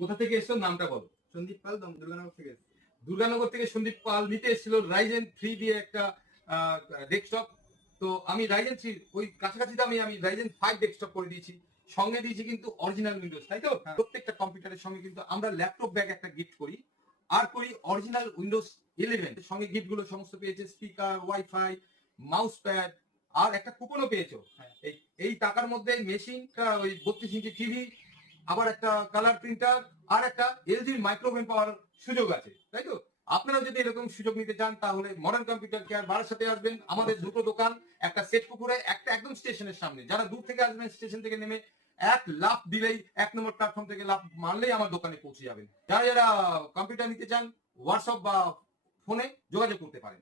কোথা থেকে এসছো, নামটা বলো। সন্দীপ পাল, দুর্গানগর থেকে এসেছি। দুর্গানগর থেকে সন্দীপ পাল নিতে এসেছিল রাইজেন 3 দিয়ে একটা ডেস্কটপ। তো আমি রাইজেন 3 ওই কাছাকাছি দামে আমি রাইজেন 5 ডেস্কটপ করে দিয়েছি, সঙ্গে দিয়েছি কিন্তু অরিজিনাল উইন্ডোজ, তাই তো? হ্যাঁ। প্রত্যেকটা কম্পিউটারের সঙ্গে কিন্তু আমরা ল্যাপটপ ব্যাগ একটা গিফট করি, আর করি অরিজিনাল উইন্ডোজ 11 সঙ্গে গিফট গুলো সমস্ত পেয়েছে, স্পিকার, ওয়াইফাই, মাউস প্যাড, আর একটা কুপনও পেয়েছো। হ্যাঁ। এই টাকার মধ্যে মেশিনটা, ওই 32 ইঞ্চি টিভি, আবার একটা কালার প্রিন্টার, আর একটা এলজি মাইক্রোওভেন পাওয়ার সুযোগ আছে, তাই তো? আপনারা যদি এরকম সুযোগ নিতে চান তাহলে মডার্ন কম্পিউটার কেয়ার বারাসাতে আসবেন। আমাদের দুটো দোকান, একটা সেট পুকুরে, একটা একদম স্টেশনের সামনে। যারা দূর থেকে আসবেন স্টেশন থেকে নেমে এক লাফ দিলেই 1 নম্বর প্ল্যাটফর্ম থেকে লাফ মারলেই আমার দোকানে পৌঁছে যাবেন। যারা যারা কম্পিউটার নিতে চান হোয়াটসঅ্যাপ বা ফোনে যোগাযোগ করতে পারেন।